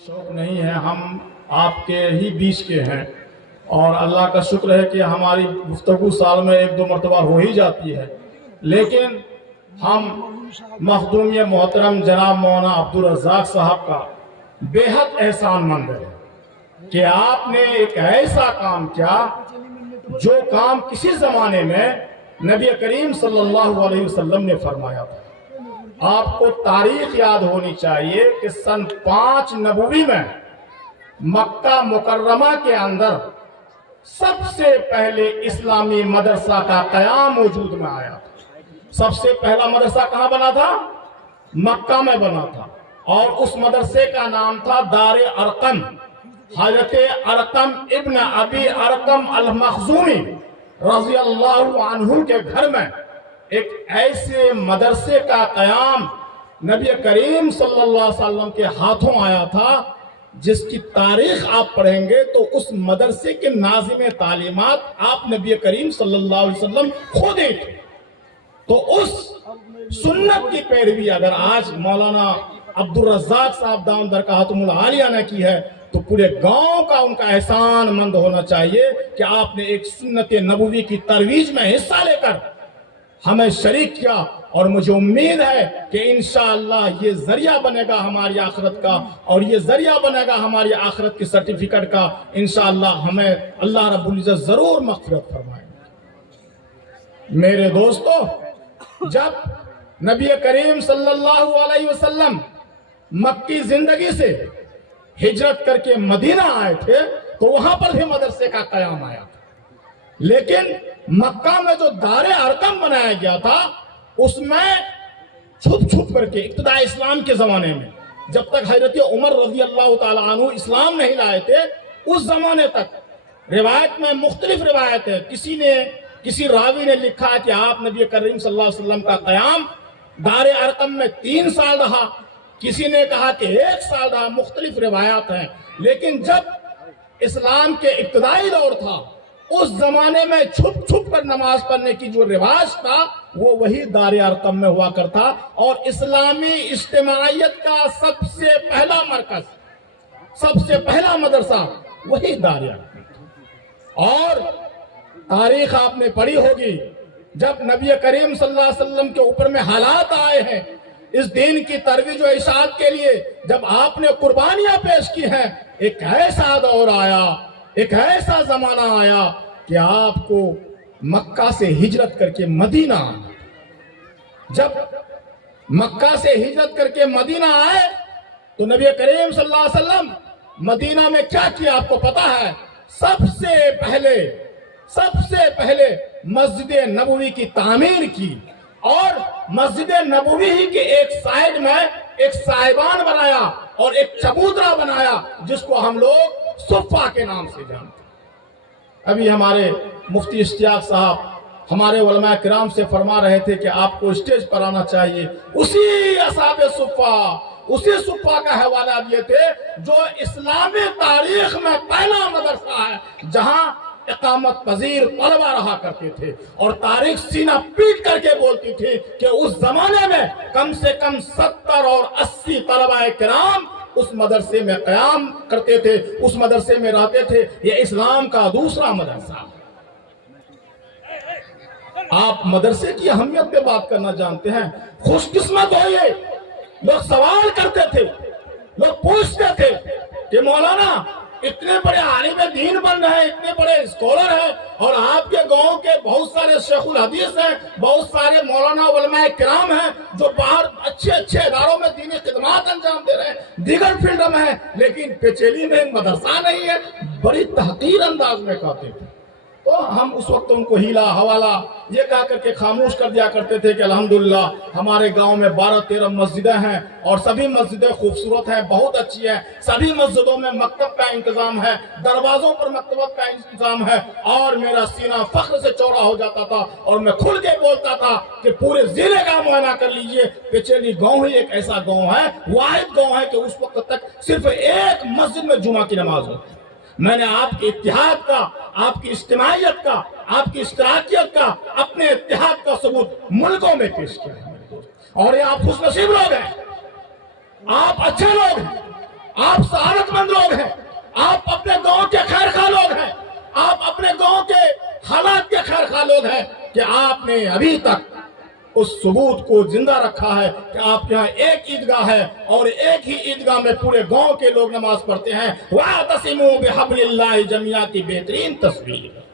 شوق نہیں ہے، ہم آپ کے ہی بیچ کے ہیں اور اللہ کا شکر ہے کہ ہماری گفتگو سال میں 1-2 مرتبہ ہو ہی جاتی ہے، لیکن ہم مخدوم محترم جناب مولانا عبدالرزاق صاحب کا بے حد احسان مند ہے کہ آپ نے ایک ایسا کام کیا جو کام کسی زمانے میں نبی کریم صلی اللہ علیہ وسلم نے فرمایا تھا۔ آپ کو تاریخ یاد ہونی چاہیے کہ سن 5 نبوی میں مکہ مکرمہ کے اندر سب سے پہلے اسلامی مدرسہ کا قیام وجود میں آیا تھا۔ سب سے پہلا مدرسہ کہاں بنا تھا؟ مکہ میں بنا تھا، اور اس مدرسے کا نام تھا دار ارقم۔ حضرت ارقم ابن ابی ارقم المخزومی رضی اللہ عنہ کے گھر میں ایک ایسے مدرسے کا قیام نبی کریم صلی اللہ علیہ وسلم کے ہاتھوں آیا تھا جس کی تاریخ آپ پڑھیں گے تو اس مدرسے کے ناظم تعلیمات آپ نبی کریم صلی اللہ علیہ وسلم خود ہی تھے۔ تو اس سنت کی پیروی اگر آج مولانا عبدالرزاق صاحب دامت برکاتہم العالیہ نے کی ہے تو پورے گاؤں کا ان کا احسان مند ہونا چاہیے کہ آپ نے ایک سنت نبوی کی ترویج میں حصہ لے کر ہمیں شریک کیا، اور مجھے امید ہے کہ انشاءاللہ یہ ذریعہ بنے گا ہماری آخرت کا، اور یہ ذریعہ بنے گا ہماری آخرت کی سرٹیفکیٹ کا۔ انشاءاللہ ہمیں اللہ رب العزت ضرور مغفرت فرمائے گا۔ میرے دوستو، جب نبی کریم صلی اللہ علیہ وسلم مکی زندگی سے ہجرت کر کے مدینہ آئے تھے تو وہاں پر بھی مدرسے کا قیام آیا تھا، لیکن مکہ میں جو دار ارقم بنایا گیا تھا اس میں چھپ چھپ کر کے ابتدائی اسلام کے زمانے میں، جب تک حضرت عمر رضی اللہ تعالیٰ عنہ اسلام نہیں لائے تھے اس زمانے تک روایت میں مختلف روایت ہے۔ کسی راوی نے لکھا کہ آپ نبی کریم صلی اللہ علیہ وسلم کا قیام دار ارقم میں 3 سال رہا، کسی نے کہا کہ 1 سال رہا، مختلف روایات ہیں۔ لیکن جب اسلام کے ابتدائی دور تھا اس زمانے میں چھپ چھپ کر نماز پڑھنے کی جو رواج تھا وہ وہی دار ارقم میں ہوا کرتا، اور اسلامی اجتماعیت کا سب سے پہلا مرکز، سب سے پہلا مدرسہ وہی دار ارقم۔ اور تاریخ آپ نے پڑھی ہوگی، جب نبی کریم صلی اللہ علیہ وسلم کے اوپر میں حالات آئے ہیں اس دین کی ترویج و اشاعت کے لیے، جب آپ نے قربانیاں پیش کی ہیں، ایک ایسا دور آیا، ایک ایسا زمانہ آیا کہ آپ کو مکہ سے ہجرت کر کے مدینہ آنا۔ جب مکہ سے ہجرت کر کے مدینہ آئے تو نبی کریم صلی اللہ علیہ وسلم مدینہ میں کیا کیا آپ کو پتا ہے؟ سب سے پہلے مسجد نبوی کی تعمیر کی، اور مسجد نبوی ہی کے ایک سائیڈ میں ایک سائبان بنایا اور ایک چبوترا بنایا جس کو ہم لوگ صفہ کے نام سے جانتے ہیں۔ ابھی ہمارے مفتی اشتیاق صاحب ہمارے علماء کرام سے فرما رہے تھے کہ آپ کو اسٹیج پر آنا چاہیے، اسی اصحاب صفہ، اسی صفہ کا حوالہ دیے تھے جو اسلامی تاریخ میں پہلا مدرسہ ہے جہاں اقامت پذیر طلبہ رہا کرتے تھے، اور تاریخ سینہ پیٹ کر کے بولتی تھی کہ اس زمانے میں کم سے کم 70 اور 80 طلبہ کرام اس مدرسے میں قیام کرتے تھے، اس مدرسے میں رہتے تھے۔ یہ اسلام کا دوسرا مدرسہ۔ آپ مدرسے کی اہمیت پہ بات کرنا جانتے ہیں، خوش قسمت ہوئے۔ لوگ سوال کرتے تھے، لوگ پوچھتے تھے کہ مولانا اتنے بڑے عالم دین بن رہے ہیں، اتنے بڑے اسکولر ہیں، اور آپ کے گاؤں کے بہت سارے شیخ الحدیث ہیں، بہت سارے مولانا علماء کرام ہیں جو باہر اچھے اداروں میں دینی خدمات انجام دے رہے ہیں، دیگر فیلڈ میں ہیں، لیکن پیچیلی میں مدرسہ نہیں ہے۔ بڑی تحقیر انداز میں کہتے تھے۔ تو ہم اس وقت ان کو ہیلا حوالہ یہ کہہ کر کے خاموش کر دیا کرتے تھے کہ الحمدللہ ہمارے گاؤں میں 12-13 مسجدیں ہیں، اور سبھی مسجدیں خوبصورت ہیں، بہت اچھی ہیں، سبھی مسجدوں میں مکتب کا انتظام ہے، دروازوں پر مکتبت کا انتظام ہے۔ اور میرا سینہ فخر سے چوڑا ہو جاتا تھا اور میں کھل کے بولتا تھا کہ پورے ضلع کا معائنہ کر لیجئے، پیچیلی گاؤں ہی ایک ایسا گاؤں ہے، واحد گاؤں ہے کہ اس وقت تک صرف ایک مسجد میں جمعہ کی نماز ہوتی ہے۔ میں نے آپ کے اتحاد کا، آپ کی اجتماعیت کا، آپ کی اشتراکیت کا، اپنے اتحاد کا ثبوت ملکوں میں پیش کیا ہے۔ اور یہ آپ خوش نصیب لوگ ہیں، آپ اچھے لوگ ہیں، آپ سعادت مند لوگ ہیں، آپ اپنے گاؤں کے خیر خواہ لوگ ہیں، آپ اپنے گاؤں کے حالات کے خیر خواہ لوگ ہیں کہ آپ نے ابھی تک اس ثبوت کو زندہ رکھا ہے کہ آپ کے ہاں ایک عیدگاہ ہے اور ایک ہی عیدگاہ میں پورے گاؤں کے لوگ نماز پڑھتے ہیں۔ وَاعْتَصِمُوا بِحَبْلِ اللَّهِ جَمِيعًا کی بہترین تصویر ہے۔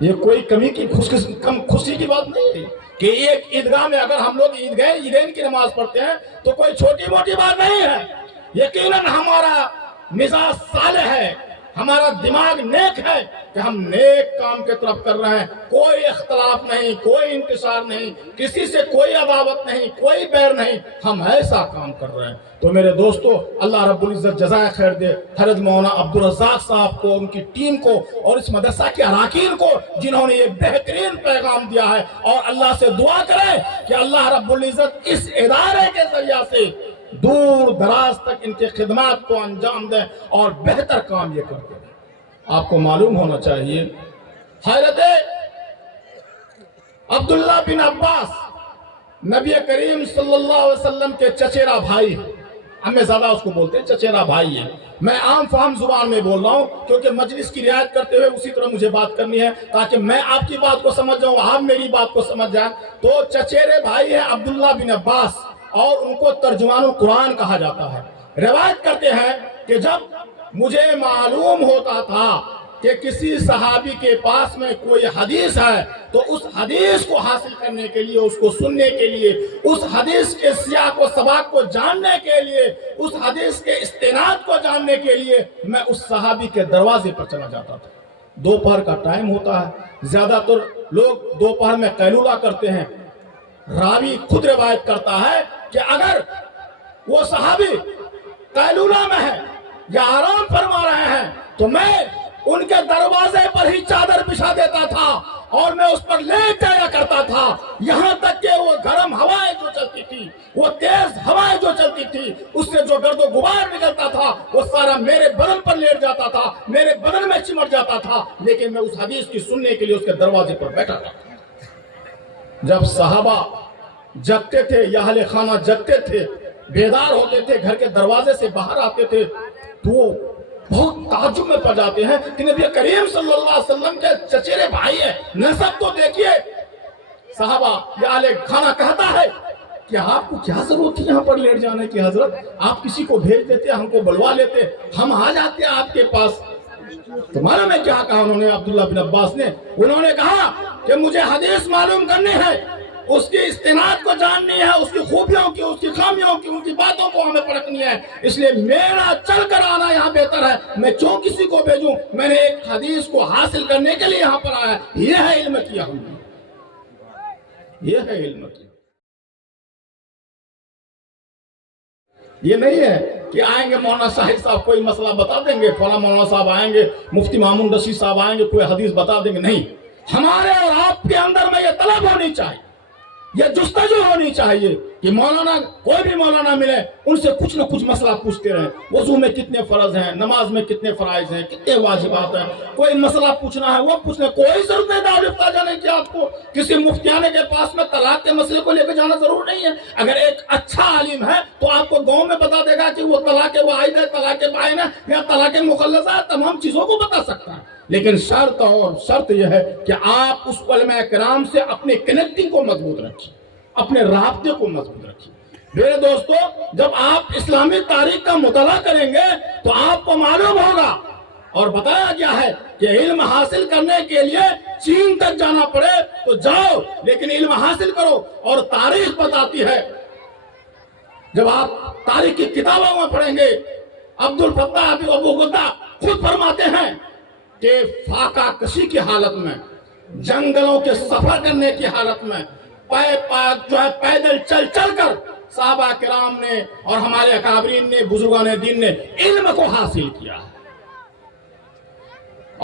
یہ کوئی کمی کی خوشی کی بات نہیں ہے کہ ایک عیدگاہ میں اگر ہم لوگ عیدین کی نماز پڑھتے ہیں تو کوئی چھوٹی موٹی بات نہیں ہے۔ یقیناً ہمارا مزاج صالح ہے، ہمارا دماغ نیک ہے کہ ہم نیک کام کے طرف کر رہے ہیں، کوئی اختلاف نہیں، کوئی انتشار نہیں، کسی سے کوئی عداوت نہیں، کوئی بیر نہیں، ہم ایسا کام کر رہے ہیں۔ تو میرے دوستو، اللہ رب العزت جزائے خیر دے حضرت مولانا عبدالرزاق صاحب کو، ان کی ٹیم کو اور اس مدرسہ کے اراکین کو جنہوں نے یہ بہترین پیغام دیا ہے، اور اللہ سے دعا کریں کہ اللہ رب العزت اس ادارے کے ذریعہ سے دور دراز تک ان کے خدمات کو انجام دیں اور بہتر کام یہ کرتے ہیں۔ آپ کو معلوم ہونا چاہیے حضرت عبداللہ بن عباس نبی کریم صلی اللہ علیہ وسلم کے چچیرا بھائی ہیں، ہمیں زیادہ اس کو بولتے ہیں چچیرا بھائی ہیں۔ میں عام فہم زبان میں بول رہا ہوں کیونکہ مجلس کی رعایت کرتے ہوئے اسی طرح مجھے بات کرنی ہے تاکہ میں آپ کی بات کو سمجھ جاؤں، آپ میری بات کو سمجھ جائیں۔ تو چچیرے بھائی ہیں عبداللہ بن عباس، اور ان کو ترجمان القرآن کہا جاتا ہے۔ روایت کرتے ہیں کہ جب مجھے معلوم ہوتا تھا کہ کسی صحابی کے پاس میں کوئی حدیث ہے تو اس حدیث کو حاصل کرنے کے لیے، اس کو سننے کے لیے، اس حدیث کے سیاق و سباق کو جاننے کے لیے، اس حدیث کے استناد کو جاننے کے لیے میں اس صحابی کے دروازے پر چلا جاتا تھا۔ دوپہر کا ٹائم ہوتا ہے، زیادہ تر لوگ دوپہر میں قیلولہ کرتے ہیں۔ راوی خود روایت کرتا ہے کہ اگر وہ صحابی قیلولہ میں ہے یا آرام فرما رہے ہیں تو میں ان کے دروازے پر ہی چادر بچھا دیتا تھا اور میں اس پر لیٹ جایا کرتا تھا، یہاں تک کہ وہ گرم ہوائیں جو چلتی تھی، وہ تیز ہوائیں جو چلتی تھی، اس سے جو گرد و غبار نکلتا تھا وہ سارا میرے بدن پر لیٹ جاتا تھا، میرے بدن میں چمٹ جاتا تھا، لیکن میں اس حدیث کی سننے کے لیے اس کے دروازے پر بیٹھا تھا۔ جب صحابہ جگتے تھے یا اہل خانہ جگتے تھے، بیدار ہوتے تھے، گھر کے دروازے سے باہر آتے تھے تو وہ بہت تعجب میں پڑ جاتے ہیں کہ نبی کریم صلی اللہ علیہ وسلم کے چچیرے بھائی ہیں، نسب تو دیکھیے۔ صحابہ یا اہل خانہ کہتا ہے کہ آپ کو کیا ضرورت تھی یہاں پر لیٹ جانے کی حضرت، آپ کسی کو بھیج دیتے، ہم کو بلوا لیتے، ہم آ جاتے آپ کے پاس۔ تمہارا میں کیا کہا انہوں نے، عبداللہ بن عباس نے، انہوں نے کہا کہ مجھے حدیث معلوم کرنی ہے، اس کی استناد کو جاننی ہے، اس کی خوبیوں کی، اس کی خامیوں کی، ان کی باتوں کو ہمیں پرکھنی ہے، اس لیے میرا چل کر آنا یہاں بہتر ہے، میں کیوں کسی کو بھیجوں، میں نے ایک حدیث کو حاصل کرنے کے لیے یہاں پر آیا۔ یہ ہے علم کیا ہم نے، یہ ہے علم کیا۔ یہ نہیں ہے کہ آئیں گے مولانا شاہد صاحب کوئی مسئلہ بتا دیں گے، فلاں مولانا صاحب آئیں گے، مفتی مامون رشید صاحب آئیں گے، کوئی حدیث بتا دیں گے، نہیں، ہمارے اور آپ کے اندر میں یہ طلب ہونی چاہیے، یہ جستجو ہونی چاہیے کہ مولانا، کوئی بھی مولانا ملے ان سے کچھ نہ کچھ مسئلہ پوچھتے رہیں، وضو میں کتنے فرض ہیں، نماز میں کتنے فرائض ہیں، کتنے واجبات ہیں، کوئی مسئلہ پوچھنا ہے وہ پوچھنے، کوئی ضرورت نہیں دعوت افتاح جانے کی آپ کو، کسی مفتیانے کے پاس میں طلاق کے مسئلے کو لے کے جانا ضرور نہیں ہے۔ اگر ایک اچھا عالم ہے تو آپ کو گاؤں میں بتا دے گا کہ وہ طلاق واحد ہے، طلاق بائن ہے یا طلاق مخلصہ ہے، تمام چیزوں کو بتا سکتا ہے، لیکن شرط یہ ہے کہ آپ اس علماء کرام سے اپنے کنیکٹنگ کو مضبوط رکھیں، اپنے رابطے کو مضبوط رکھیں۔ میرے دوستو، جب آپ اسلامی تاریخ کا مطالعہ کریں گے تو آپ کو معلوم ہوگا، اور بتایا گیا ہے کہ علم حاصل کرنے کے لیے چین تک جانا پڑے تو جاؤ، لیکن علم حاصل کرو۔ اور تاریخ بتاتی ہے، جب آپ تاریخ کی کتابوں میں پڑھیں گے، عبدالفتاح ابو غدہ خود فرماتے ہیں کہ فاقہ کشی کی حالت میں، جنگلوں کے سفر کرنے کی حالت میں، پیدل چل چل کر صحابہ کرام نے اور ہمارے اکابرین نے، بزرگان دین نے علم کو حاصل کیا ہے۔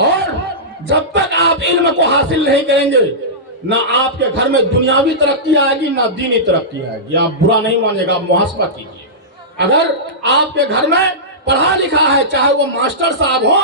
اور جب تک آپ علم کو حاصل نہیں کریں گے، نہ آپ کے گھر میں دنیاوی ترقی آئے گی، نہ دینی ترقی آئے گی۔ آپ برا نہیں مانے گا، محاسبہ کیجیے۔ اگر آپ کے گھر میں پڑھا لکھا ہے، چاہے وہ ماسٹر صاحب ہو،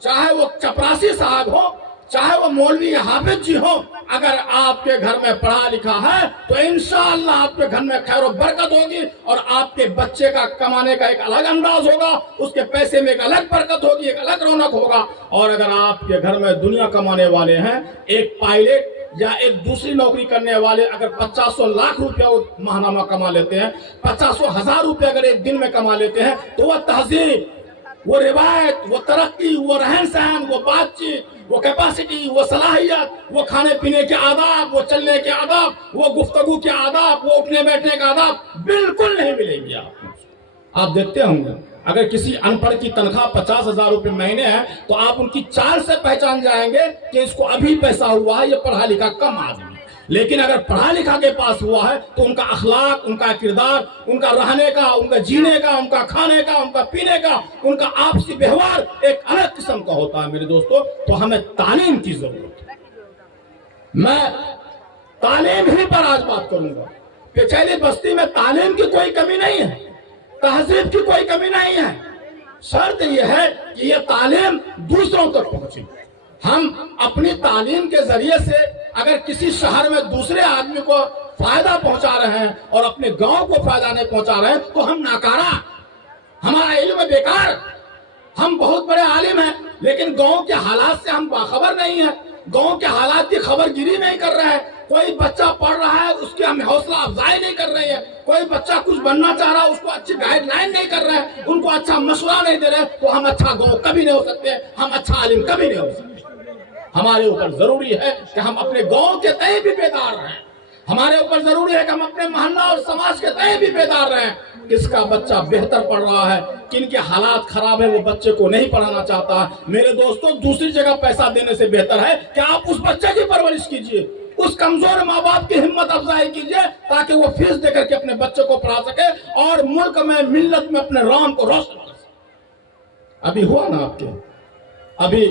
چاہے وہ چپراسی صاحب ہو، چاہے وہ مولوی یا حافظ جی ہو، اگر آپ کے گھر میں پڑھا لکھا ہے تو انشاءاللہ آپ کے گھر میں خیر و برکت ہوگی، اور آپ کے بچے کا کمانے کا ایک الگ انداز ہوگا، اس کے پیسے میں ایک الگ برکت ہوگی، ایک الگ رونق ہوگا۔ اور اگر آپ کے گھر میں دنیا کمانے والے ہیں، ایک پائلٹ یا ایک دوسری نوکری کرنے والے اگر 50 لاکھ روپیہ وہ ماہنامہ کما لیتے ہیں، 50,000 روپے اگر ایک دن میں کما لیتے ہیں، تو وہ تہذیب، وہ روایت، وہ ترقی، وہ رہن سہن، وہ بات چیت، وہ کیپیسٹی، وہ صلاحیت، وہ کھانے پینے کے آداب، وہ چلنے کے آداب، وہ گفتگو کے آداب، وہ اٹھنے بیٹھنے کا آداب بالکل نہیں ملیں گے آپ دیکھتے ہوں گے اگر کسی ان پڑھ کی تنخواہ 50,000 روپے مہینے ہے تو آپ ان کی چال سے پہچان جائیں گے کہ اس کو ابھی پیسہ ہوا ہے، یہ پڑھا لکھا کم آدمی۔ لیکن اگر پڑھا لکھا کے پاس ہوا ہے تو ان کا اخلاق، ان کا کردار، ان کا رہنے کا، ان کا جینے کا، ان کا کھانے کا، ان کا پینے کا، ان کا آپسی ویوہار ایک الگ قسم کا ہوتا ہے میرے دوستو۔ تو ہمیں تعلیم کی ضرورت ہے۔ میں تعلیم ہی پر آج بات کروں گا۔ پچیلی بستی میں تعلیم کی کوئی کمی نہیں ہے، تہذیب کی کوئی کمی نہیں ہے، شرط یہ ہے کہ یہ تعلیم دوسروں تک پہنچے۔ ہم اپنی تعلیم کے ذریعے سے اگر کسی شہر میں دوسرے آدمی کو فائدہ پہنچا رہے ہیں اور اپنے گاؤں کو فائدہ نہیں پہنچا رہے ہیں تو ہم ناکارہ، ہمارا علم بیکار۔ ہم بہت بڑے عالم ہیں لیکن گاؤں کے حالات سے ہم باخبر نہیں ہیں، گاؤں کے حالات کی خبر گیری نہیں کر رہے ہیں۔ کوئی بچہ پڑھ رہا ہے اس کی ہم حوصلہ افزائی نہیں کر رہے ہیں، کوئی بچہ کچھ بننا چاہ رہا ہے اس کو اچھی گائیڈ لائن نہیں کر رہے ہیں، ان کو اچھا مشورہ نہیں دے رہے، تو ہم اچھا گاؤں کبھی نہیں ہو سکتے، ہم اچھا عالم کبھی نہیں ہو سکتے۔ ہمارے اوپر ضروری ہے کہ ہم اپنے گاؤں کے تئیں بھی بیدار رہیں، ہمارے اوپر ضروری ہے کہ ہم اپنے محلہ اور سماج کے تئیں بھی بیدار رہیں۔ کس کا بچہ بہتر پڑھ رہا ہے، کن کے حالات خراب ہیں، وہ بچے کو نہیں پڑھانا چاہتا ہے، میرے دوستوں دوسری جگہ پیسہ دینے سے بہتر ہے کہ آپ اس بچے کی پرورش کیجئے، اس کمزور ماں باپ کی ہمت افزائی کیجئے تاکہ وہ فیس دے کر کے اپنے بچے کو پڑھا سکے اور ملک میں، ملت میں اپنے نام کو روشن کر سکے۔ ابھی ہوا نا آپ کے، ابھی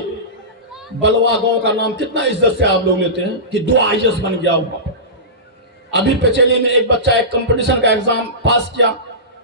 بلوا گاؤں کا نام کتنا عزت سے آپ لوگ لیتے ہیں کہ 2 IAS بن گیا ہوا۔ ابھی پچیلی میں ایک بچہ ایک کمپٹیشن کا ایگزام پاس کیا،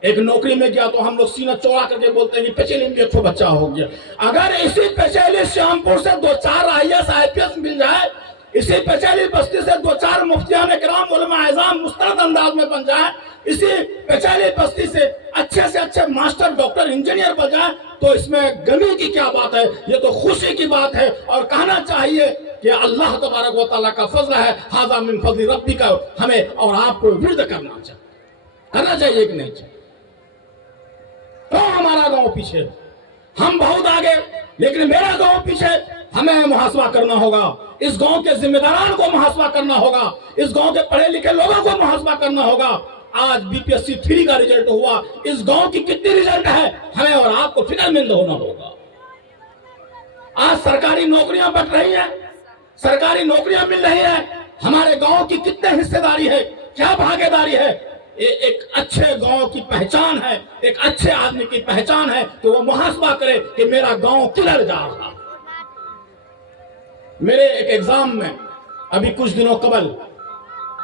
ایک نوکری میں گیا تو ہم لوگ سینہ چوڑا کر کے بولتے ہیں کہ پچیلی میں ایک بچہ ہو گیا۔ اگر اسی پچیلی شامپور سے 2-4 IAS IPS مل جائے، اسی پچیلی بستی سے 2-4 مفتیان کرام علماء اعظام مسترد انداز میں بن جائے، اسی پچیلی بستی سے اچھے ماسٹر، ڈاکٹر، انجینئر بن جائے، تو اس میں غمی کی کیا بات ہے، یہ تو خوشی کی بات ہے۔ اور کہنا چاہیے کہ اللہ تبارک و تعالیٰ کا فضل ہے، ھذا من فضل ربی کا، ہمیں اور آپ کو ورد کرنا چاہیے کہ نہیں چاہیے؟ تو ہمارا گاؤں پیچھے، ہم بہت آگے لیکن میرا گاؤں پیچھے، ہمیں محاسبہ کرنا ہوگا، اس گاؤں کے ذمہ داران کو محاسبہ کرنا ہوگا، اس گاؤں کے پڑھے لکھے لوگوں کو محاسبہ کرنا ہوگا۔ آج BPSC 3 کا ریزلٹ ہوا، اس گاؤں کی کتنی ریزلٹ ہے، ہمیں اور آپ کو فکر مند ہونا ہوگا۔ آج سرکاری نوکریاں بٹ رہی ہیں، سرکاری نوکریاں مل رہی ہیں، ہمارے گاؤں کی کتنے حصے داری ہے، کیا بھاگے داری ہے؟ ایک اچھے گاؤں کی پہچان ہے، ایک اچھے آدمی کی پہچان ہے کہ وہ محاسبہ کرے کہ میرا گاؤں کدھر جا رہا۔ میرے ایک ایگزام میں ابھی کچھ دنوں قبل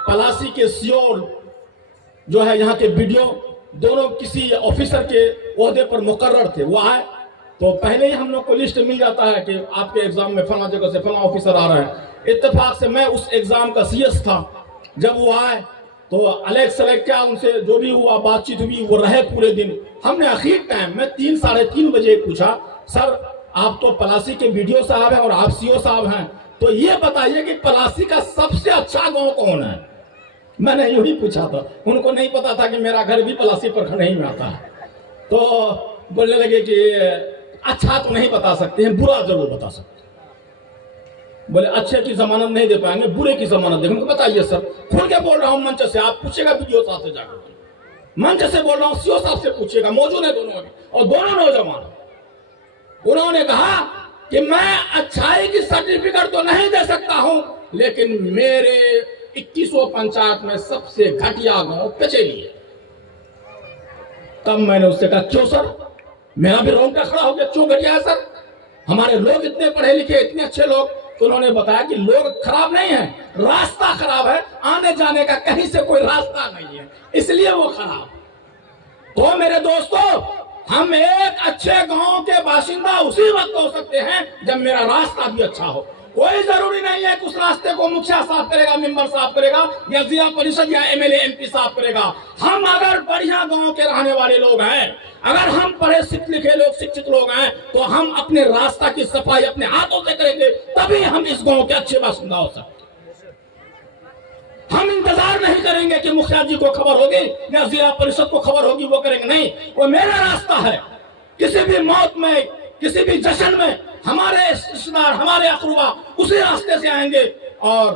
پلاسی کے سیول جو ہے یہاں کے BDO دونوں کسی آفیسر کے عہدے پر مقرر تھے، وہ آئے تو پہلے ہی ہم لوگ کو لسٹ مل جاتا ہے کہ آپ کے ایگزام میں فلاں جگہ سے فلاں آفیسر آ رہے ہیں۔ اتفاق سے میں اس ایگزام کا CS تھا، جب وہ آئے تو الیکس کیا ان سے جو بھی ہوا بات چیت ہوئی، وہ رہے پورے دن۔ ہم نے آخر ٹائم میں 3-3:30 بجے پوچھا، سر آپ تو پلاسی کے BDO صاحب ہیں اور آپ CO صاحب ہیں، تو یہ بتائیے کہ پلاسی کا سب سے اچھا گاؤں کون ہے؟ میں نے یوں ہی پوچھا تھا، ان کو نہیں پتا تھا کہ میرا گھر بھی پلاسی پرکھنڈ نہیں میں آتا ہے۔ تو بولنے لگے کہ اچھا تو نہیں بتا سکتے ہیں، برا ضرور بتا سکتے ہیں۔ بولے اچھے کی ضمانت نہیں دے پائیں گے، برے کی ضمانت دیں گے۔ بتائیے سر، کھل کے بول رہا ہوں منچ سے، آپ پوچھے گا BDO صاحب سے جا کر، منچ سے بول رہا ہوں، CO صاحب سے پوچھے گا، موجود ہے دونوں ابھی، اور دونوں نوجوان۔ انہوں نے کہا کہ میں اچھائی کی سرٹیفکیٹ تو نہیں دے سکتا ہوں، لیکن میرے 2100 پنچایت میں سب سے گھٹیا گاؤں پچیلی ہے۔ تب میں نے اس سے کہا کیوں سر؟ میرا بھی رونگٹا کھڑا ہو گیا، کیوں گھٹیا ہے سر؟ ہمارے لوگ اتنے پڑھے لکھے، اتنے اچھے لوگ۔ تو انہوں نے بتایا کہ لوگ خراب نہیں ہیں، راستہ خراب ہے، آنے جانے کا کہیں سے کوئی راستہ نہیں ہے، اس لیے وہ خراب۔ تو میرے دوستو، ہم ایک اچھے گاؤں کے باشندہ اسی وقت ہو سکتے ہیں جب میرا راستہ بھی اچھا ہو، کوئی ضروری نہیں ہے کہ اس راستے کو مکھیا صاف کرے گا, ممبر صاف کرے گا, یا ضلع پریشد یا M L A M P صاف کرے گا. ہم اگر بڑھیا گاؤں کے رہنے والے لوگ ہیں, اگر ہم پڑھے لکھے لوگ, شکشت لوگ ہیں, تو ہم اپنے راستہ کی صفائی اپنے ہاتھوں سے کریں گے, تبھی ہم اس گاؤں کے اچھے باشندہ ہو سکتے. ہم انتظار نہیں کریں گے کہ مکھیا جی کو خبر ہوگی یا ضلع پریشد کو خبر ہوگی وہ کریں گے. نہیں, وہ میرا راستہ ہے. کسی بھی موت میں, کسی بھی جشن میں ہمارے رشتہ دار, ہمارے اقربا اسی راستے سے آئیں گے, اور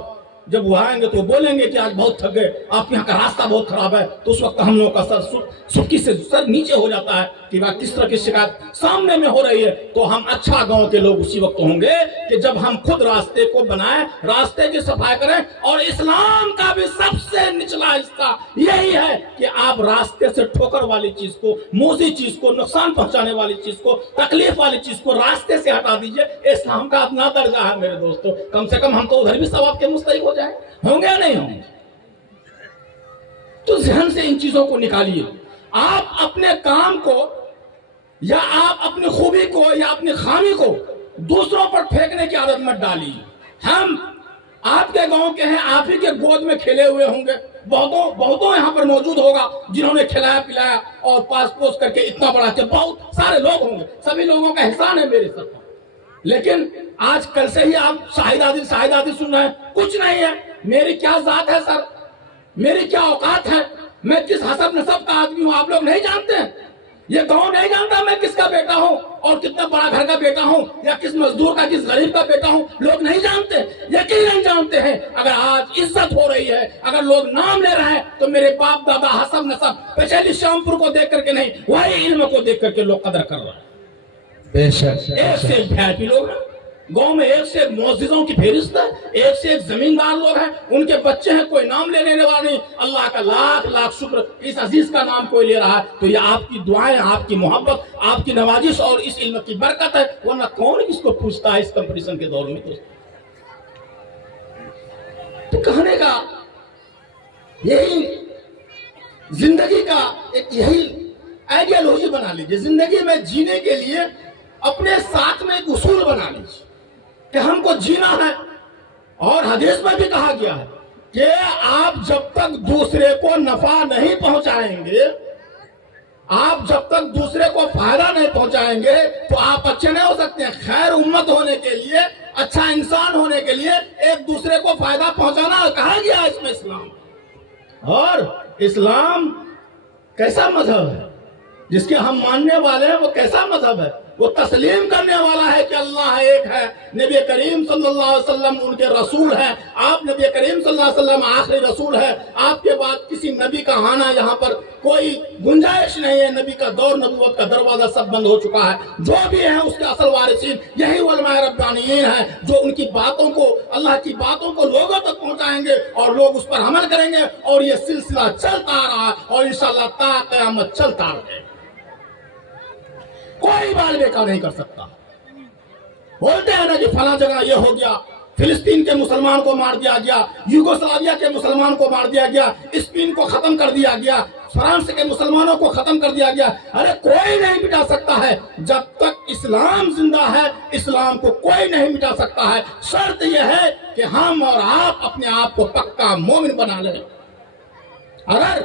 جب وہ آئیں گے تو بولیں گے کہ آج بہت تھک گئے, آپ یہاں کا راستہ بہت خراب ہے. تو اس وقت ہم لوگوں کا سر سکی سے سر نیچے ہو جاتا ہے کہ کس طرح کی شکایت سامنے میں ہو رہی ہے. تو ہم اچھا گاؤں کے لوگ اسی وقت ہوں گے کہ جب ہم خود راستے کو بنائیں, راستے کی صفائی کریں. اور اسلام کا بھی سب سے نچلا حصہ یہی ہے کہ آپ راستے سے ٹھوکر والی چیز کو, موذی چیز کو, نقصان پہنچانے والی چیز کو, تکلیف والی چیز کو راستے سے ہٹا دیجئے. اسلام کا اپنا درجہ ہے میرے دوستو. کم سے کم ہم تو ادھر بھی ثواب کے مستحق ہو جائیں. ہوں گے یا نہیں ہوں گے؟ تو ذہن سے ان چیزوں کو نکالیے. آپ اپنے کام کو یا آپ اپنی خوبی کو یا اپنی خامی کو دوسروں پر پھینکنے کی عادت مت ڈالیے. ہم آپ کے گاؤں کے ہیں, آپ ہی کے گود میں کھیلے ہوئے ہوں گے. بہتوں یہاں پر موجود ہوگا جنہوں نے کھلایا پلایا اور پاس پوس کر کے اتنا بڑا کہ بہت سارے لوگ ہوں گے. سبھی لوگوں کا احسان ہے میرے سر پر. لیکن آج کل سے ہی آپ شاہد عادل سن رہے ہیں. کچھ نہیں ہے. میری کیا ذات ہے سر, میری کیا اوقات ہے, میں کس حسب نسب کا آدمی ہوں آپ لوگ نہیں جانتے ہیں. یہ گاؤں نہیں جانتا میں کس کا بیٹا ہوں اور کتنا بڑا گھر کا بیٹا ہوں, یا کس مزدور کا, کس غریب کا بیٹا ہوں. لوگ نہیں جانتے, یقیناً جانتے ہیں. اگر آج عزت ہو رہی ہے, اگر لوگ نام لے رہے ہیں, تو میرے باپ دادا حسب نسب پچھلی شامپور کو دیکھ کر کے نہیں, وہی علم کو دیکھ کر کے لوگ قدر کر رہے ہیں. بے شک ایک سے ایک ویآئی لوگ ہیں گاؤں میں, ایک سے ایک معززوں کی فہرست ہے, ایک سے ایک زمیندار لوگ ہیں, ان کے بچے ہیں, کوئی نام لینے والا نہیں. اللہ کا لاکھ لاکھ شکر, اس عزیز کا نام کوئی لے رہا ہے تو یہ آپ کی دعائیں, آپ کی محبت, آپ کی نوازش اور اس علم کی برکت ہے. ورنہ کون اس کو پوچھتا ہے اس کمپٹیشن کے دور میں. تو کہنے کا یہی زندگی کا ایک یہی آئیڈیالوجی بنا لیجئے. زندگی میں جینے کے لیے اپنے ساتھ میں ایک اصول بنا لیجئے کہ ہم کو جینا ہے. اور حدیث میں بھی کہا گیا ہے کہ آپ جب تک دوسرے کو نفع نہیں پہنچائیں گے, آپ جب تک دوسرے کو فائدہ نہیں پہنچائیں گے, تو آپ اچھے نہیں ہو سکتے ہیں. خیر امت ہونے کے لیے, اچھا انسان ہونے کے لیے ایک دوسرے کو فائدہ پہنچانا کہا گیا اس میں اسلام. اور اسلام کیسا مذہب ہے جس کے ہم ماننے والے ہیں؟ وہ کیسا مذہب ہے؟ وہ تسلیم کرنے والا ہے کہ اللہ ایک ہے, نبی کریم صلی اللہ علیہ وسلم ان کے رسول ہیں. آپ نبی کریم صلی اللہ علیہ وسلم آخری رسول ہے. آپ کے بعد کسی نبی کا آنا یہاں پر کوئی گنجائش نہیں ہے. نبی کا دور, نبوت کا دروازہ سب بند ہو چکا ہے. جو بھی ہیں اس کے اصل وارثین یہی علماء ربانیین ہیں, جو ان کی باتوں کو, اللہ کی باتوں کو لوگوں تک پہنچائیں گے اور لوگ اس پر عمل کریں گے. اور یہ سلسلہ چلتا آ رہا ہے اور انشاءاللہ تا قیامت چلتا رہے. کوئی بال بیکار نہیں کر سکتا. بولتے ہیں نا کہ فلاں جگہ یہ ہو گیا, فلسطین کے مسلمان کو مار دیا گیا, یوگوسلاویا کے مسلمان کو مار دیا گیا, اسپین کو ختم کر دیا گیا, فرانس کے مسلمانوں کو ختم کر دیا گیا. ارے کوئی نہیں مٹا سکتا ہے. جب تک اسلام زندہ ہے, اسلام کو کوئی نہیں مٹا سکتا ہے. شرط یہ ہے کہ ہم اور آپ اپنے آپ کو پکا مومن بنا لیں. اگر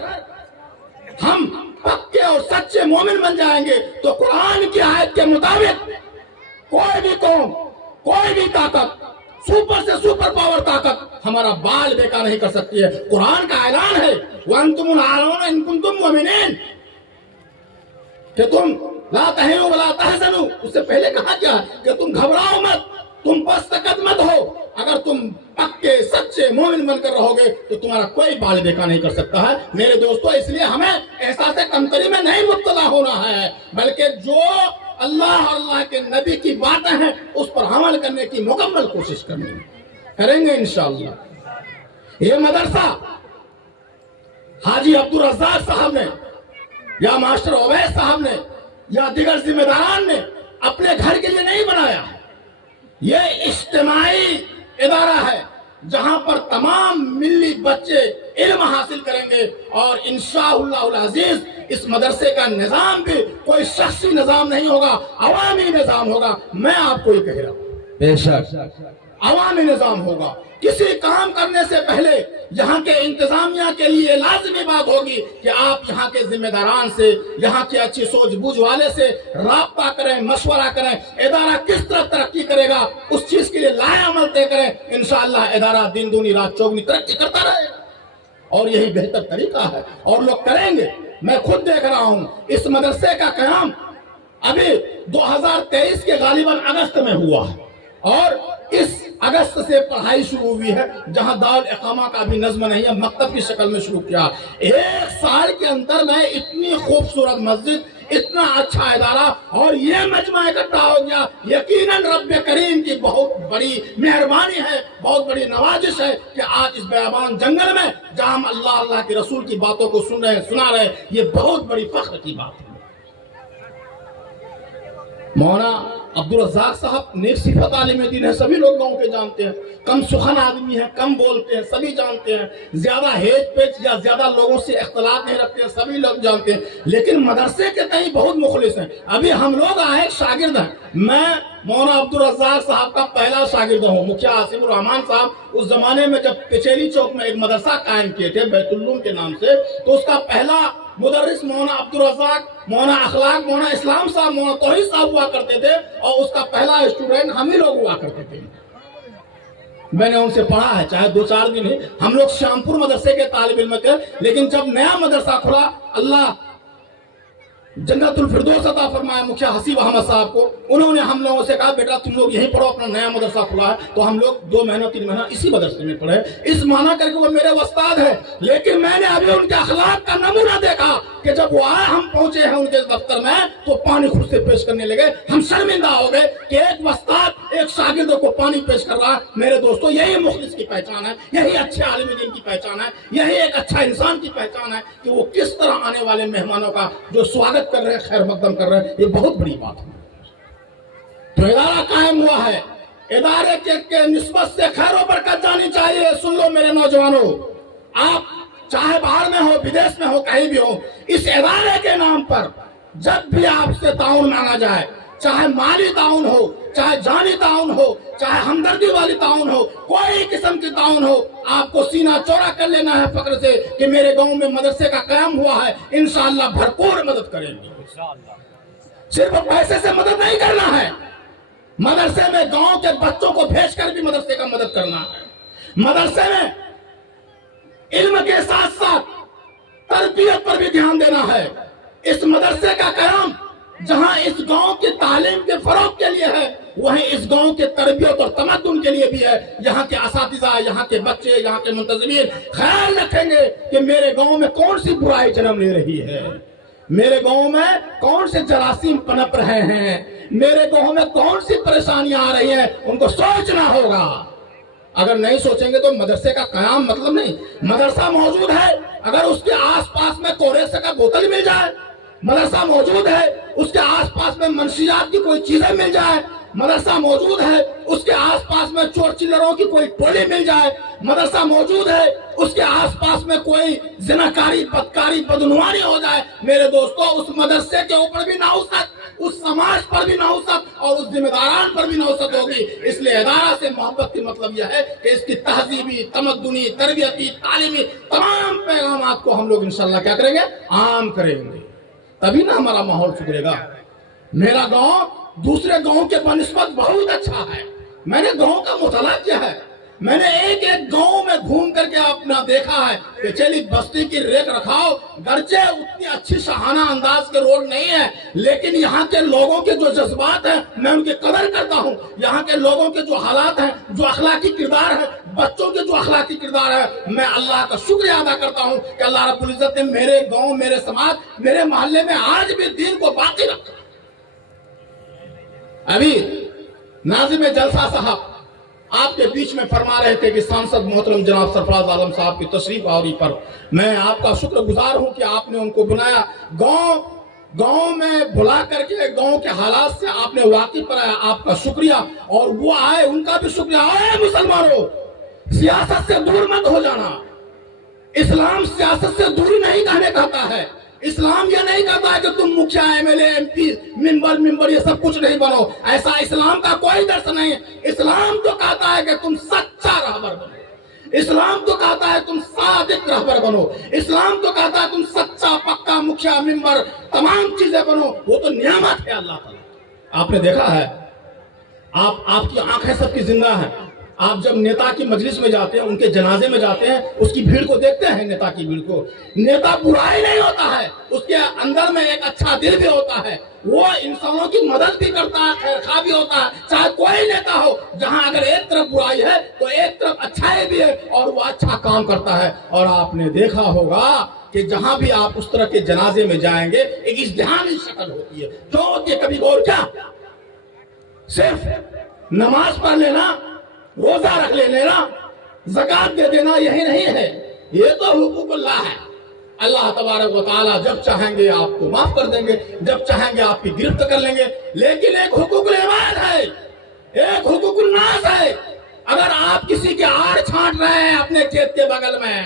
ہم پکے اور سچے مومن بن جائیں گے تو قرآن کی آیت کے مطابق کوئی بھی قوم, کوئی بھی طاقت, سپر سے سپر پاور طاقت ہمارا بال بیکار نہیں کر سکتی ہے. قرآن کا اعلان ہے وَأَنْتُمُ الْأَعْلَوْنَ إِن كُنتُم مُؤْمِنِينَ, کہ تم لا تہنوا ولا تحزنوا. اس سے پہلے کہا کیا کہ تم گھبراؤ مت, تم پست قد مت ہو. اگر تم پکے سچے مومن بن کر رہو گے تو تمہارا کوئی بال بیکار نہیں کر سکتا ہے. میرے دوستو, اس لیے ہمیں احساس کمتری میں نہیں مبتلا ہونا ہے, بلکہ جو اللہ اور اللہ کے نبی کی باتیں ہیں اس پر عمل کرنے کی مکمل کوشش کریں گے انشاءاللہ. یہ مدرسہ حاجی عبدالرزاق صاحب نے یا ماسٹر عویس صاحب نے یا دیگر ذمہ داران نے اپنے گھر کے لیے نہیں بنایا. یہ اجتماعی ادارہ ہے جہاں پر تمام ملی بچے علم حاصل کریں گے. اور انشاءاللہ العزیز اس مدرسے کا نظام بھی کوئی شخصی نظام نہیں ہوگا, عوامی نظام ہوگا. میں آپ کو یہ کہہ رہا ہوں. بے شک عوامی نظام ہوگا. کسی کام کرنے سے پہلے یہاں کے انتظامیہ کے لیے لازمی بات ہوگی کہ آپ یہاں کے ذمہ داران سے، یہاں کے اچھی سوچ بوجھ والے سے رابطہ کریں، مشورہ کریں. ادارہ کس طرح ترقی کرے گا اس چیز کے لیے لائے عمل طے کریں. انشاءاللہ ادارہ دن دونی رات چوگنی ترقی کرتا رہے گا، اور یہی بہتر طریقہ ہے، اور لوگ کریں گے. میں خود دیکھ رہا ہوں اس مدرسے کا قیام ابھی 2023 کے غالباً اگست میں ہوا ہے، اور اس اگست سے پڑھائی شروع ہوئی ہے. جہاں دارالاقامہ کا بھی نظم نہیں ہے، مکتب کی شکل میں شروع کیا. 1 سال کے اندر میں اتنی خوبصورت مسجد، اتنا اچھا ادارہ اور یہ مجمع اکٹھا ہو گیا. یقیناً رب کریم کی بہت بڑی مہربانی ہے، بہت بڑی نوازش ہے کہ آج اس بیابان جنگل میں جہاں ہم اللہ کے رسول کی باتوں کو سن رہے ہیں، سنا رہے ہیں. یہ بہت بڑی فخر کی بات ہے. مولانا عبدالرزاق صاحب نیک صفت عالم دین ہے، سبھی لوگ گاؤں کے جانتے ہیں. کم سخن آدمی ہیں، کم بولتے ہیں، سبھی جانتے ہیں. زیادہ ہیج پیچ یا زیادہ لوگوں سے اختلاط نہیں رکھتے ہیں، سبھی لوگ جانتے ہیں. لیکن مدرسے کے تئیں بہت مخلص ہیں. ابھی ہم لوگ آئے شاگرد ہیں. میں مولانا عبدالرزاق صاحب کا پہلا شاگرد ہوں. مکھیا آصف الرحمان صاحب اس زمانے میں جب کچہری چوک میں ایک مدرسہ قائم کیے تھے بیت العلوم کے نام سے، تو اس کا پہلا مدرس مولانا عبدالرزاق، مولانا اخلاق، مولانا اسلام صاحب، مولانا توحید صاحب ہوا کرتے تھے، اور اس کا پہلا اسٹوڈنٹ ہم ہی لوگ ہوا کرتے تھے. میں نے ان سے پڑھا ہے، چاہے 2-4 دن ہی. ہم لوگ شامپور مدرسے کے طالب علم تھے، لیکن جب نیا مدرسہ کھلا، اللہ جنت الفردوس عطا فرمائے مکھیا حسیب احمد صاحب کو، انہوں نے ہم لوگوں سے کہا بیٹا تم لوگ یہیں پڑھو، اپنا نیا مدرسہ کھلا ہے. تو ہم لوگ 2 مہینہ 3 مہینہ اسی مدرسے میں پڑھے. اس معنی کر کے وہ میرے استاد ہے، لیکن میں نے ابھی ان کے اخلاق کا نمونہ دیکھا کہ جب وہ آئے، ہم پہنچے ہیں ان کے دفتر میں تو پانی خود سے پیش کرنے لگے. ہم شرمندہ ہو گئے کہ ایک استاد ایک شاگرد کو پانی پیش کر رہا ہے. میرے دوستو، یہی مخلص کی پہچان ہے، یہی اچھے عالم دین کی پہچان ہے، یہی ایک اچھا انسان کی پہچان ہے کہ وہ کس طرح آنے والے مہمانوں کا جو سواگت کر رہے ہیں، خیر مقدم کر رہے ہیں. یہ بہت بڑی بات ہے. تو ادارہ قائم ہوا ہے، ادارے کے نسبت سے خیر و برکت جانی چاہیے. سن لو میرے نوجوانوں، آپ چاہے باہر میں ہو، بدیش میں ہو، کہیں بھی ہو، اس ادارے کے نام پر جب بھی آپ سے تعاون مانگا جائے، چاہے مالی تعاون ہو، چاہے جانی تعاون ہو، چاہے ہمدردی والی تعاون ہو، کوئی قسم کی تعاون ہو، آپ کو سینہ چوڑا کر لینا ہے فخر سے کہ میرے گاؤں میں مدرسے کا قیام ہوا ہے. انشاءاللہ بھرپور مدد کریں گے. صرف پیسے سے مدد نہیں کرنا ہے، مدرسے میں گاؤں کے بچوں کو بھیج کر بھی مدرسے کا مدد کرنا ہے. مدرسے میں علم کے ساتھ ساتھ تربیت پر بھی دھیان دینا ہے. اس مدرسے کا قیام جہاں اس گاؤں کی تعلیم کے فروغ کے لیے ہے، وہیں اس گاؤں کے تربیت اور تمدن کے لیے بھی ہے. یہاں کے اساتذہ، یہاں کے بچے، یہاں کے منتظمین خیال رکھیں گے کہ میرے گاؤں میں کون سی برائی جنم لے رہی ہے، میرے گاؤں میں کون سے جراثیم پنپ رہے ہیں، میرے گاؤں میں کون سی پریشانیاں آ رہی ہیں. ان کو سوچنا ہوگا. اگر نہیں سوچیں گے تو مدرسے کا قیام مطلب نہیں. مدرسہ موجود ہے، اگر اس کے آس پاس میں کوریسے کا بوتل مل جائے، مدرسہ موجود ہے، اس کے آس پاس میں منشیات کی کوئی چیزیں مل جائے، مدرسہ موجود ہے، اس کے آس پاس میں چور چلروں کی کوئی ٹولی مل جائے، مدرسہ موجود ہے، اس کے آس پاس میں کوئی زناکاری، بدکاری، بدعنوانی ہو جائے، میرے دوستو اس مدرسے کے اوپر بھی نحوست، اس سماج پر بھی نحوست اور اس ذمہ داران پر بھی نحوست ہوگی. اس لیے ادارہ سے محبت کی مطلب یہ ہے کہ اس کی تہذیبی، تمدنی، تربیتی، تعلیمی تمام پیغامات کو ہم لوگ انشاءاللہ کیا کریں گے؟ عام کریں گے. تبھی نہ ہمارا ماحول سدھرے گا. میرا گاؤں دوسرے گاؤں کے بنسبت بہت اچھا ہے. میں نے گاؤں کا مطالعہ کیا ہے، میں نے ایک ایک گاؤں میں گھوم کر کے اپنا دیکھا ہے کہ چلی بستی کی ریکھ رکھاؤ گرچہ اتنی اچھی شاہانہ انداز کے روڈ نہیں ہے، لیکن یہاں کے لوگوں کے جو جذبات ہیں میں ان کی قدر کرتا ہوں. یہاں کے لوگوں کے جو حالات ہیں، جو اخلاقی کردار ہے، بچوں کے جو اخلاقی کردار ہے، میں اللہ کا شکریہ ادا کرتا ہوں کہ اللہ رب العزت نے میرے گاؤں، میرے سماج، میرے محلے میں آج بھی دین کو باقی رکھا. ابھی ناظم جلسہ صاحب آپ کے بیچ میں فرما رہے تھے کہ سانسد محترم جناب سرفراز عالم صاحب کی تشریف آوری پر میں آپ کا شکر گزار ہوں کہ آپ نے ان کو بلایا. گاؤں میں بلا کر کے گاؤں کے حالات سے آپ نے واقف کرایا. آپ کا شکریہ. اور وہ آئے، ان کا بھی شکریہ. اے مسلمانوں، سیاست سے دور مت ہو جانا. اسلام سیاست سے دوری نہیں کہنے کہتا ہے، اسلام یہ نہیں کہتا ہے کہ تم مکھیا MLA MP ممبر یہ سب کچھ نہیں بنو، ایسا اسلام کا کوئی درس نہیں ہے۔ اسلام تو کہتا ہے کہ تم سچا رہبر بنو، اسلام تو کہتا ہے تم صادق رہبر بنو، اسلام تو کہتا ہے تم سچا پکا مکھیا ممبر تمام چیزیں بنو، وہ تو نعمت ہے اللہ تعالیٰ۔ آپ نے دیکھا ہے، آپ کی آنکھیں سب کی زندہ ہیں، آپ جب نیتا کی مجلس میں جاتے ہیں، ان کے جنازے میں جاتے ہیں، اس کی بھیڑ کو دیکھتے ہیں، نیتا کی بھیڑ کو، نیتا برا ہی نہیں ہوتا ہے، اس کے اندر میں ایک اچھا دل بھی ہوتا ہے، وہ انسانوں کی مدد بھی کرتا ہے، خیر خواہ بھی ہوتا ہے، چاہے کوئی نیتا ہو، جہاں اگر ایک طرف برائی ہے تو ایک طرف اچھائی بھی ہے، اور وہ اچھا کام کرتا ہے۔ اور آپ نے دیکھا ہوگا کہ جہاں بھی آپ اس طرح کے جنازے میں جائیں گے، ایک ازدحامی شکل ہوتی ہے، جو ہوتی ہے کبھی غور کیا، صرف نماز پڑھ لینا، روزہ رکھ لینا، زکات دے دینا، یہی نہیں ہے، یہ تو حقوق اللہ ہے۔ اللہ تبارک و تعالیٰ جب چاہیں گے آپ کو معاف کر دیں گے، جب چاہیں گے آپ کی گرفت کر لیں گے، لیکن ایک حقوق العباد ہے، ایک حقوق الناس ہے۔ اگر آپ کسی کے آڑ چھانٹ رہے ہیں اپنے کھیت کے بغل میں،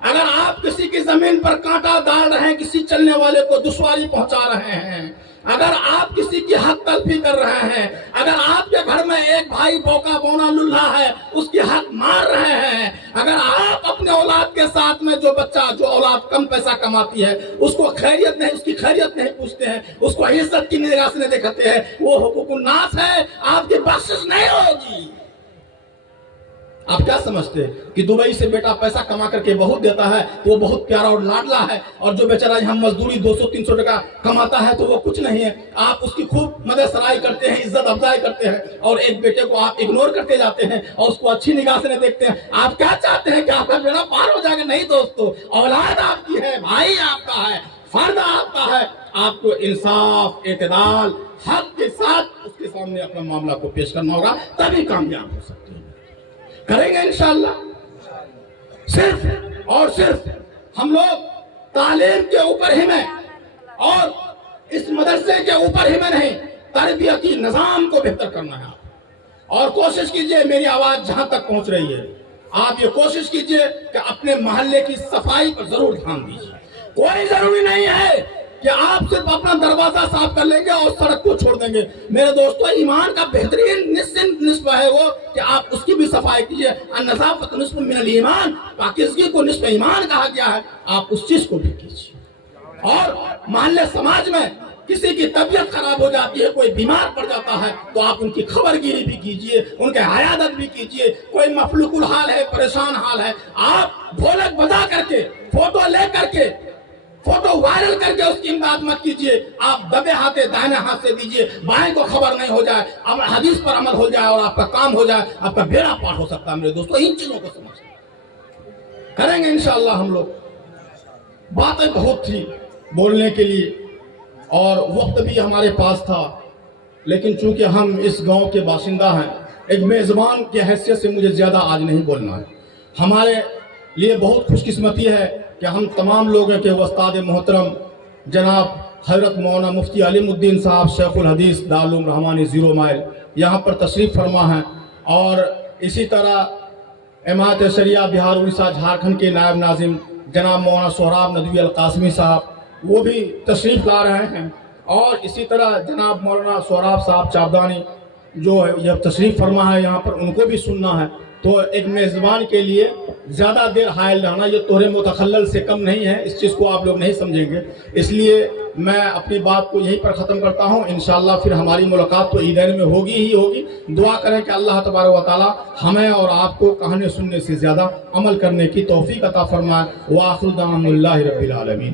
اگر آپ کسی کی زمین پر کانٹا ڈال رہے ہیں، کسی چلنے والے کو دشواری پہنچا رہے ہیں، اگر آپ کسی کی حق تلفی کر رہے ہیں، اگر آپ کے گھر میں ایک بھائی بوکا بونا للہ ہے، اس کی حق مار رہے ہیں، اگر آپ اپنے اولاد کے ساتھ میں جو اولاد کم پیسہ کماتی ہے، اس کو خیریت نہیں، اس کی خیریت نہیں پوچھتے ہیں، اس کو عزت کی نگاہ سے نہیں دیکھتے ہیں، وہ حقوق الناس ہے، آپ کی بخشش نہیں ہوگی۔ آپ کیا سمجھتے ہیں کہ دبئی سے بیٹا پیسہ کما کر کے بہت دیتا ہے تو وہ بہت پیارا اور لاڈلا ہے، اور جو بیچارہ یہاں مزدوری 200-300 ٹکا کماتا ہے تو وہ کچھ نہیں ہے؟ آپ اس کی خوب مدد سرائی کرتے ہیں، عزت افزائی کرتے ہیں، اور ایک بیٹے کو آپ اگنور کرتے جاتے ہیں اور اس کو اچھی نگاہ سے نہیں دیکھتے ہیں۔ آپ کیا چاہتے ہیں کہ آپ کا بیڑا پار ہو جائے گا؟ نہیں دوستو، اولاد آپ کی ہے، بھائی آپ کا ہے، فرد آپ کا ہے، آپ کو انصاف، اعتدال، حق کے ساتھ اس کے سامنے اپنا معاملہ کو پیش کرنا ہوگا، تبھی کامیاب ہو سکتے ہیں۔ کریں گے انشاءاللہ۔ صرف اور صرف ہم لوگ تعلیم کے اوپر ہی میں اور اس مدرسے کے اوپر ہی میں نہیں، تربیتی نظام کو بہتر کرنا ہے۔ اور کوشش کیجئے، میری آواز جہاں تک پہنچ رہی ہے، آپ یہ کوشش کیجئے کہ اپنے محلے کی صفائی پر ضرور دھیان دیجئے۔ کوئی ضروری نہیں ہے کہ آپ صرف اپنا دروازہ صاف کر لیں گے اور سڑک کو چھوڑ دیں گے۔ میرے دوستو، ایمان کا بہترین نصف ہے وہ کہ آپ اس کی بھی صفائی کیجئے۔ النظافۃ نصف من الایمان، پاکیزگی کو نصف ایمان کہا گیا ہے، آپ اس چیز کو بھی کیجئے۔ اور محلے سماج میں کسی کی طبیعت خراب ہو جاتی ہے، کوئی بیمار پڑ جاتا ہے تو آپ ان کی خبر گیری بھی کیجئے، ان کے عیادت بھی کیجئے۔ کوئی مفلوق الحال ہے، پریشان حال ہے، آپ ڈھولک بجا کر کے، فوٹو لے کر کے، فوٹو وائرل کر کے اس کی امداد مت کیجئے۔ آپ دبے ہاتھے دائیں ہاتھ سے دیجئے، بائیں کو خبر نہیں ہو جائے، حدیث پر عمل ہو جائے اور آپ کا کام ہو جائے، آپ کا بیڑا پار ہو سکتا ہے۔ میرے دوستو، ان چیزوں کو سمجھیں، کریں گے انشاءاللہ ہم لوگ۔ باتیں بہت تھی بولنے کے لیے اور وقت بھی ہمارے پاس تھا، لیکن چونکہ ہم اس گاؤں کے باشندہ ہیں، ایک میزبان کی حیثیت سے مجھے زیادہ آج نہیں بولنا ہے۔ ہمارے لیے بہت خوش قسمتی ہے کہ ہم تمام لوگوں کے استاد محترم جناب حضرت مولانا مفتی علیم الدین صاحب شیخ الحدیث دارالعلوم رحمانی 0 مائل یہاں پر تشریف فرما ہیں، اور اسی طرح امارت شریعہ بہار اڑیسہ جھارکھنڈ کے نائب ناظم جناب مولانا سہراب ندوی القاسمی صاحب وہ بھی تشریف لا رہے ہیں، اور اسی طرح جناب مولانا سہراب صاحب چابدانی جو یہ تشریف فرما ہے یہاں پر، ان کو بھی سننا ہے۔ تو ایک میزبان کے لیے زیادہ دیر حائل رہنا یہ طور متخلل سے کم نہیں ہے، اس چیز کو آپ لوگ نہیں سمجھیں گے، اس لیے میں اپنی بات کو یہیں پر ختم کرتا ہوں۔ انشاءاللہ پھر ہماری ملاقات تو عیدین میں ہوگی ہی ہوگی۔ دعا کریں کہ اللہ تبارک و تعالی ہمیں اور آپ کو کہنے سننے سے زیادہ عمل کرنے کی توفیق عطا فرمائے۔ وآخر دعوانا الحمدللہ رب العالمین۔